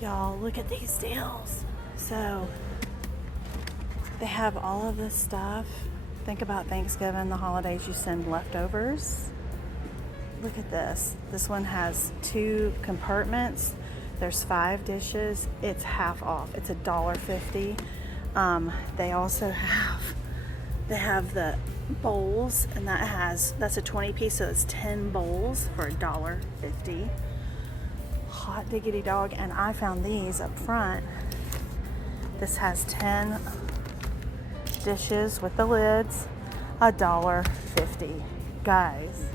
Y'all, look at these deals. So they have all of this stuff. Think about Thanksgiving, the holidays, you send leftovers. Look at this. This one has 2 compartments. There's 5 dishes. It's half off. It's $1.50. They also have the bowls, and that's a 20 piece, so it's 10 bowls for $1.50. Hot diggity dog. And I found these up front. This has 10 dishes with the lids, $1.50. Guys,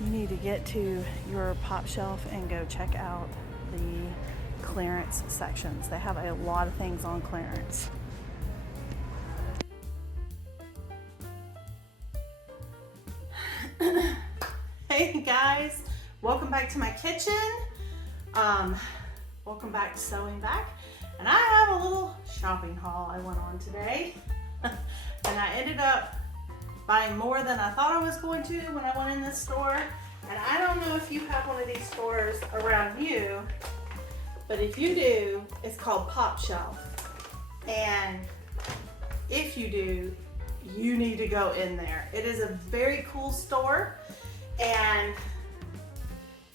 you need to get to your Popshelf and go check out the clearance sections. They have a lot of things on clearance. Hey guys, welcome back to my kitchen. Welcome back to Sewing Back. And I have a little shopping haul I went on today. And I ended up buying more than I thought I was going to when I went in this store. And I don't know if you have one of these stores around you, but if you do, it's called Popshelf. And if you do, you need to go in there. It is a very cool store, and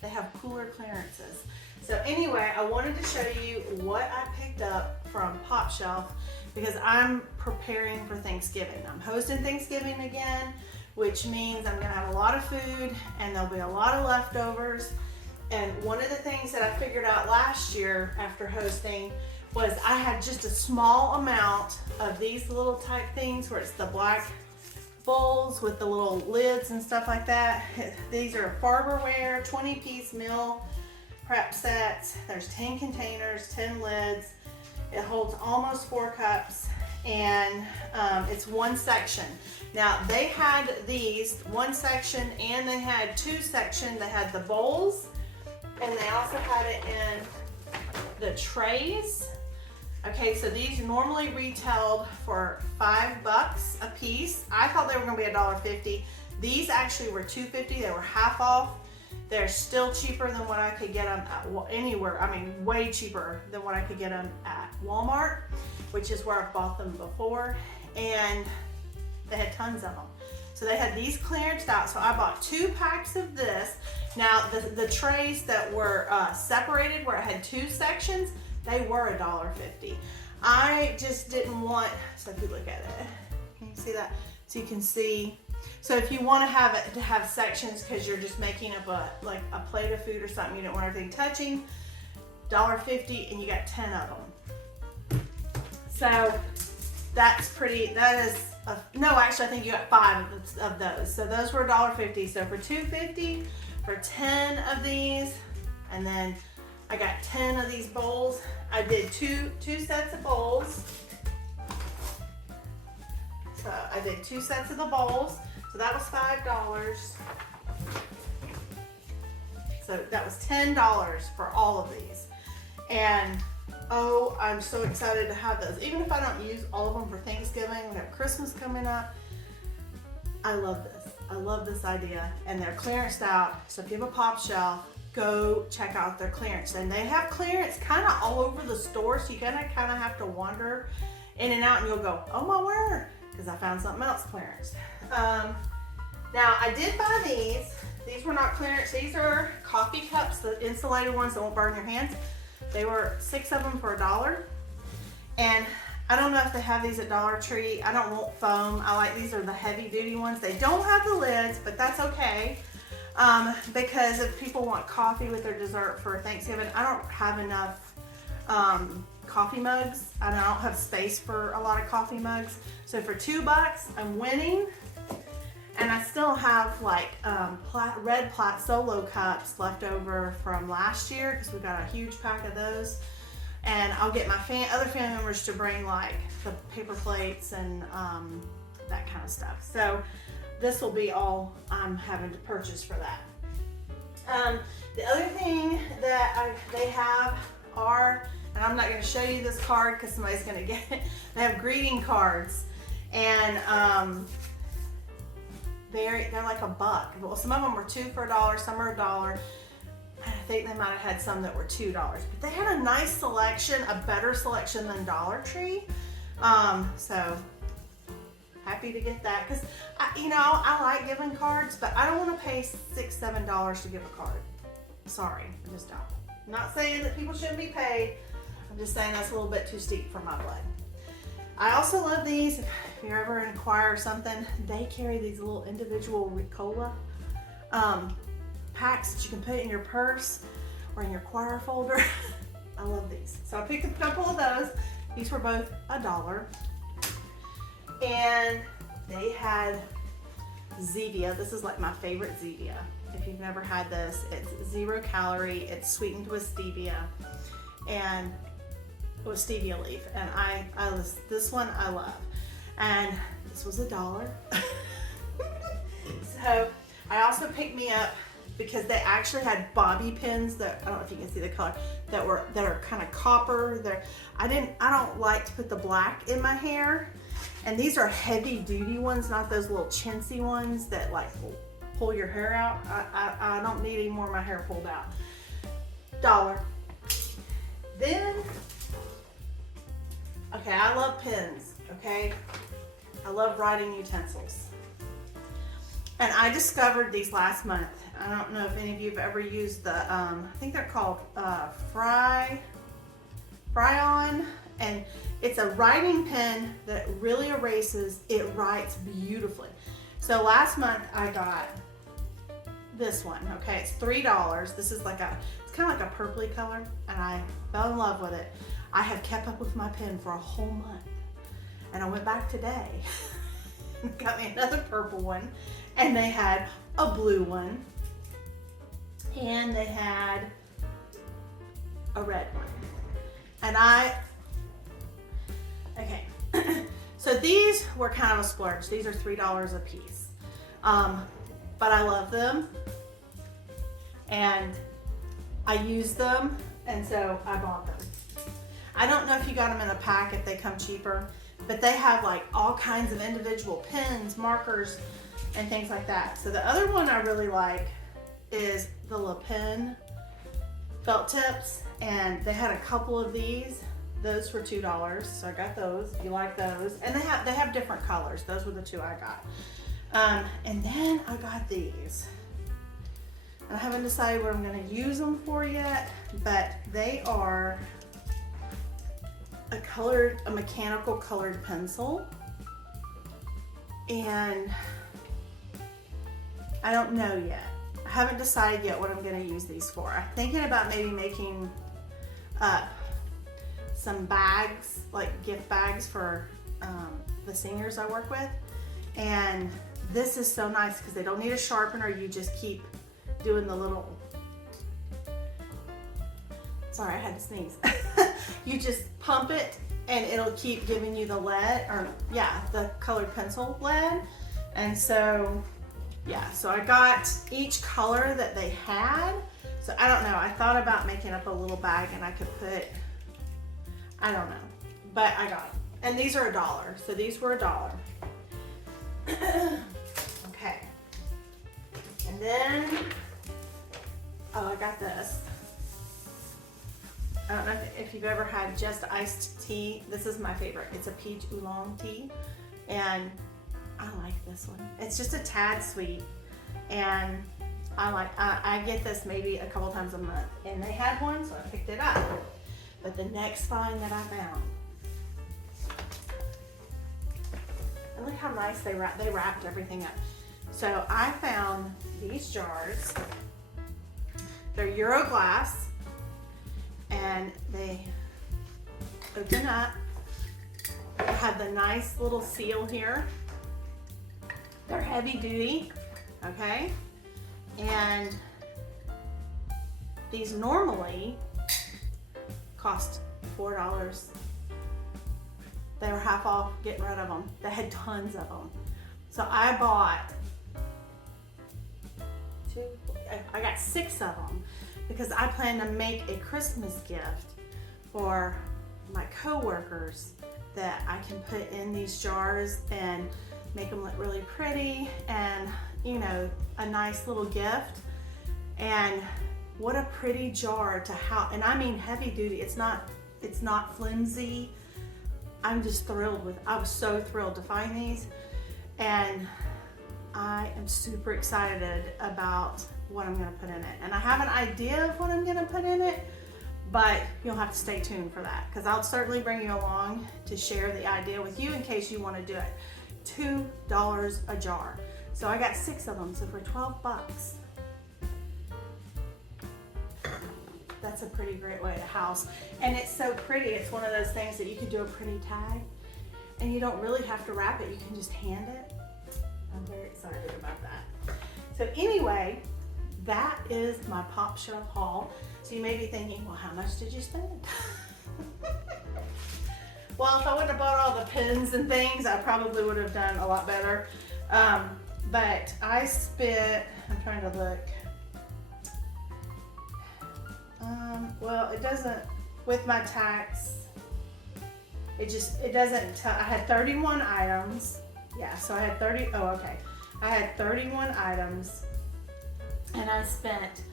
they have cooler clearances. So anyway, I wanted to show you what I picked up from Popshelf because I'm preparing for Thanksgiving. I'm hosting Thanksgiving again, which means I'm gonna have a lot of food and there'll be a lot of leftovers. And one of the things that I figured out last year after hosting was I had just a small amount of these little type things where it's the black bowls with the little lids and stuff like that. These are Farberware 20-piece meal prep sets. There's 10 containers, 10 lids. It holds almost 4 cups, and it's one section. Now they had these one section, and they had 2 sections. They had the bowls, and they also had it in the trays. Okay, so these normally retailed for $5 a piece. I thought they were gonna be $1.50. These actually were $2.50. They were half off. They're still cheaper than what I could get them at anywhere. I mean, way cheaper than what I could get them at Walmart, which is where I've bought them before. And they had tons of them. So they had these clearanced out. So I bought 2 packs of this. Now the trays that were separated, where it had 2 sections, they were $1.50. I just didn't want, so if you look at it, can you see that? So you can see, so if you want to have it to have sections because you're just making up a plate of food or something, you don't want everything touching, $1.50, and you got 10 of them. So that's pretty, no, actually I think you got 5 of those. So those were $1.50. So for $2.50 for 10 of these, and then I got 10 of these bowls. I did two sets of bowls. So I did 2 sets of the bowls. So that was $5. So that was $10 for all of these. And oh, I'm so excited to have those. Even if I don't use all of them for Thanksgiving, we have Christmas coming up. I love this. I love this idea. And they're clearanced out. So if you have a Popshelf, go check out their clearance. And they have clearance kind of all over the store, so you're gonna kind of have to wander in and out, and you'll go, oh my word, because I found something else clearance. Now I did buy these. These were not clearance. These are coffee cups, the insulated ones that won't burn your hands. They were 6 of them for $1. And I don't know if they have these at Dollar Tree. I don't want foam. These are the heavy duty ones. They don't have the lids, but that's okay. Because if people want coffee with their dessert for Thanksgiving, I don't have enough coffee mugs. I don't have space for a lot of coffee mugs. So for $2, I'm winning. And I still have like red Solo cups left over from last year because we got a huge pack of those. And I'll get my other family members to bring like the paper plates and that kind of stuff. So this will be all I'm having to purchase for that. The other thing that they have are, and I'm not going to show you this card because somebody's going to get it, they have greeting cards. And they're like $1. Well, some of them were 2 for $1, some are $1. I think they might have had some that were $2, but they had a nice selection, a better selection than Dollar Tree. So happy to get that, because I like giving cards, but I don't want to pay $6-7 to give a card. Sorry, I just don't. I'm not saying that people shouldn't be paid. I'm just saying that's a little bit too steep for my blood. I also love these. If you ever inquire something, they carry these little individual Ricola packs that you can put in your purse or in your choir folder. I love these. So I picked up a couple of those. These were both $1. And they had Zevia. This is like my favorite Zevia. If you've never had this, it's 0 calorie. It's sweetened with stevia and with stevia leaf. And this one I love. And this was $1. So I also picked me up, because they actually had bobby pins that, I don't know if you can see the color, that are kind of copper. I don't like to put the black in my hair. And these are heavy duty ones, not those little chintzy ones that like pull your hair out. I don't need any more of my hair pulled out. $1. Then, okay, I love pens, okay? I love writing utensils. And I discovered these last month. I don't know if any of you have ever used the, I think they're called Fry-On. And it's a writing pen that really erases. It writes beautifully. So last month I got this one, okay? It's $3. This is like it's kind of like a purpley color, and I fell in love with it. I have kept up with my pen for a whole month. And I went back today and got me another purple one. And they had a blue one. And they had a red one. And okay. So these were kind of a splurge. These are $3 a piece. But I love them. And I use them. And so I bought them. I don't know if you got them in a pack, if they come cheaper. But they have like all kinds of individual pens, markers, and things like that. So the other one I really like is the Le Pen felt tips, and they had a couple of these. Those were $2, so I got those. If you like those, and they have different colors. Those were the two I got. And then I got these. And I haven't decided what I'm going to use them for yet, but they are a mechanical colored pencil, and I don't know yet. I haven't decided yet what I'm going to use these for. I'm thinking about maybe making up some bags, like gift bags for the seniors I work with. And this is so nice because they don't need a sharpener. You just keep doing the little, sorry, I had to sneeze. You just pump it and it'll keep giving you the lead, or yeah, the colored pencil lead. And so, yeah, so I got each color that they had. So I don't know, I thought about making up a little bag and I could put, I don't know, but I got them. And these are $1, so these were $1. Okay. And then, oh, I got this. I don't know if you've ever had just iced tea. This is my favorite. It's a peach oolong tea, and I like this one. It's just a tad sweet, and I get this maybe a couple times a month. And they had one, so I picked it up. But the next find that I found, and look how nice they wrapped everything up. So I found these jars. They're Euro glass, and they open up. They have the nice little seal here. They're heavy duty, okay? And these normally cost $4. They were half off getting rid of them. They had tons of them. So I bought I got 6 of them because I plan to make a Christmas gift for my coworkers that I can put in these jars and make them look really pretty and, you know, a nice little gift. And what a pretty jar to have, and I mean heavy duty. It's not flimsy. I'm just thrilled I was so thrilled to find these, and I am super excited about what I'm gonna put in it. And I have an idea of what I'm gonna put in it, but you'll have to stay tuned for that, because I'll certainly bring you along to share the idea with you in case you wanna do it. $2 a jar. So I got 6 of them, so for 12 bucks, that's a pretty great way to house. And it's so pretty. It's one of those things that you could do a pretty tag, and you don't really have to wrap it. You can just hand it. I'm very excited about that. So anyway, that is my Popshelf haul. So you may be thinking, well, how much did you spend? Well, if I wouldn't have bought all the pins and things, I probably would have done a lot better. But I spent, I'm trying to look. Well, it doesn't, with my tax, it doesn't tell. I had 31 items. Yeah, so I had 30, oh, okay. I had 31 items, and I spent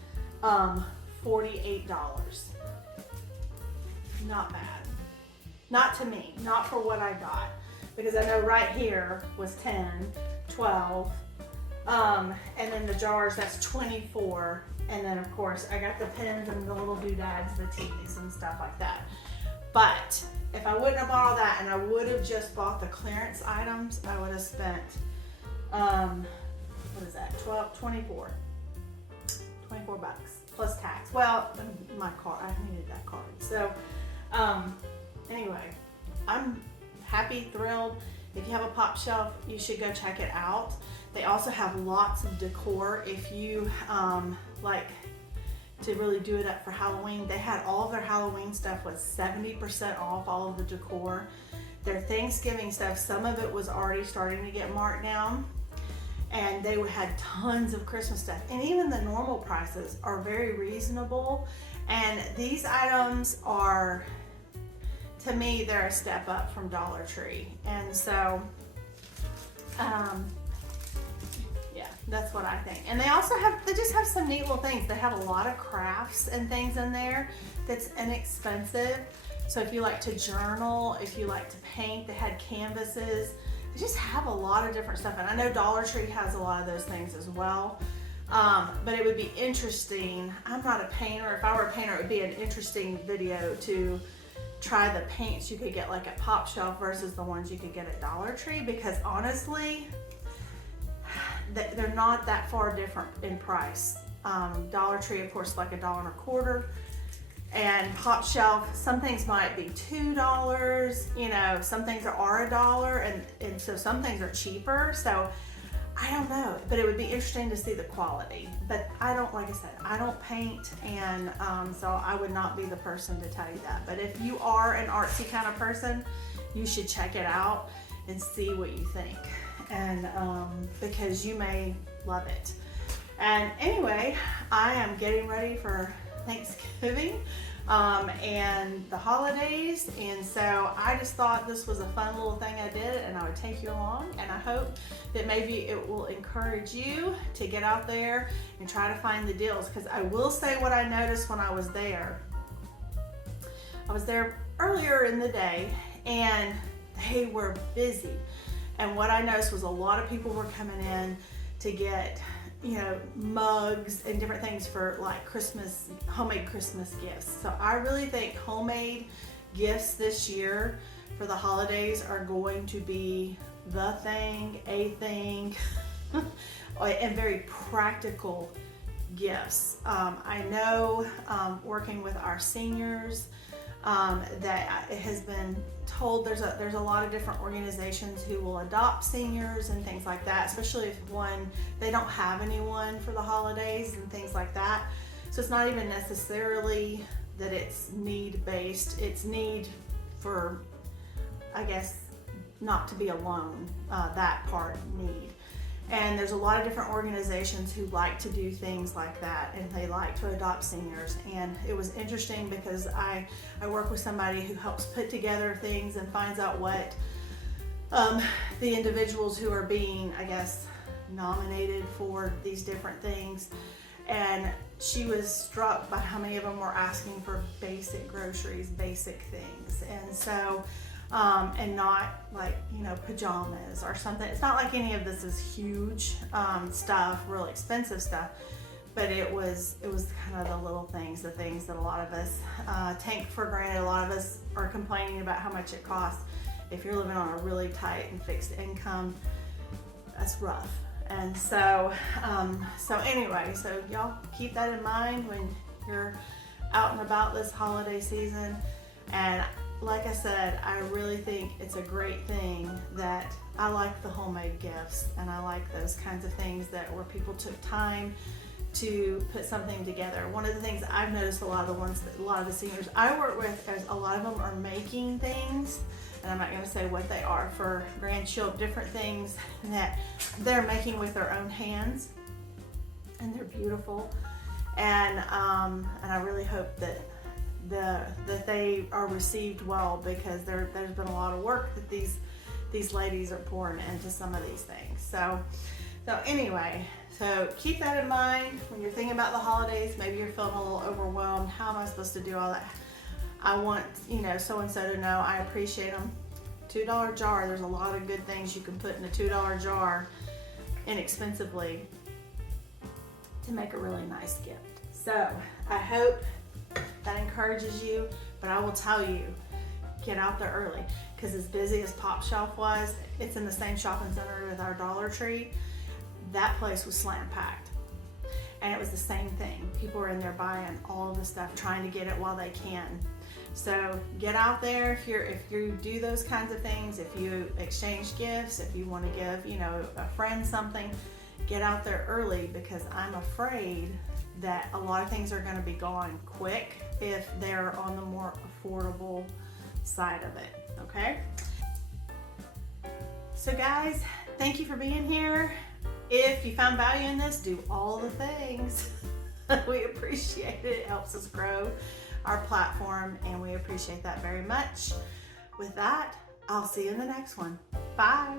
$48. Not bad. Not to me, not for what I got, because I know right here was 10, 12, and then the jars, that's 24. And then of course I got the pins and the little doodads, the teas and stuff like that. But if I wouldn't have bought all that and I would have just bought the clearance items, I would have spent, what is that, 24 bucks plus tax. Well, my card, I needed that card. So anyway, I'm happy, thrilled. If you have a Popshelf, you should go check it out. They also have lots of decor if you like to really do it up for Halloween. They had all of their Halloween stuff was 70% off, all of the decor. Their Thanksgiving stuff, some of it was already starting to get marked down, and they had tons of Christmas stuff. And even the normal prices are very reasonable. And these items are, to me, they're a step up from Dollar Tree. And so, yeah, that's what I think. And they also they just have some neat little things. They have a lot of crafts and things in there that's inexpensive. So if you like to journal, if you like to paint, they had canvases. They just have a lot of different stuff. And I know Dollar Tree has a lot of those things as well. But it would be interesting. I'm not a painter. If I were a painter, it would be an interesting video to try the paints you could get like at Popshelf versus the ones you could get at Dollar Tree, because honestly, they're not that far different in price. Dollar Tree, of course, like $1.25, and Popshelf, some things might be $2, you know, some things are $1, and so some things are cheaper. So I don't know, but it would be interesting to see the quality. But I don't, like I said, I don't paint, and so I would not be the person to tell you that. But if you are an artsy kind of person, you should check it out and see what you think. And because you may love it. And anyway, I am getting ready for Thanksgiving and the holidays, and so I just thought this was a fun little thing I did, and I would take you along, and I hope that maybe it will encourage you to get out there and try to find the deals. Because I will say what I noticed when I was there. I was there earlier in the day, and they were busy. And what I noticed was a lot of people were coming in to get, you know, mugs and different things for like Christmas, homemade Christmas gifts. So I really think homemade gifts this year for the holidays are going to be the thing, a thing, and very practical gifts. I know working with our seniors, that it has been told there's a lot of different organizations who will adopt seniors and things like that, especially if they don't have anyone for the holidays and things like that. So it's not even necessarily that it's need-based, it's need for, I guess, not to be alone, that part need. And there's a lot of different organizations who like to do things like that, and they like to adopt seniors. And it was interesting because I work with somebody who helps put together things and finds out what the individuals who are being, I guess, nominated for these different things. And she was struck by how many of them were asking for basic groceries, basic things. And so, and not like, you know, pajamas or something. It's not like any of this is huge stuff, real expensive stuff, but it was kind of the little things, the things that a lot of us take for granted. A lot of us are complaining about how much it costs. If you're living on a really tight and fixed income, that's rough. And so, so anyway, so y'all keep that in mind when you're out and about this holiday season. And like I said, I really think it's a great thing that I like the homemade gifts, and I like those kinds of things where people took time to put something together. One of the things I've noticed, a lot of the seniors I work with, is a lot of them are making things, and I'm not going to say what they are, for grandchildren, different things that they're making with their own hands, and they're beautiful. And I really hope that they are received well, because there's been a lot of work that these ladies are pouring into some of these things. So anyway, so keep that in mind when you're thinking about the holidays. Maybe you're feeling a little overwhelmed. How am I supposed to do all that? I want, you know, so-and-so to know I appreciate them. $2 jar, there's a lot of good things you can put in a $2 jar inexpensively to make a really nice gift. So I hope that encourages you, but I will tell you, get out there early, because as busy as Popshelf was, it's in the same shopping center with our Dollar Tree. That place was slam packed, and it was the same thing. People were in there buying all of the stuff, trying to get it while they can. So get out there. If you do those kinds of things, if you exchange gifts, if you want to give, you know, a friend something, get out there early, because I'm afraid that a lot of things are going to be gone quick if they're on the more affordable side of it. Okay, so guys, thank you for being here. If you found value in this, do all the things. We appreciate it. It helps us grow our platform, and we appreciate that very much. With that, I'll see you in the next one. Bye.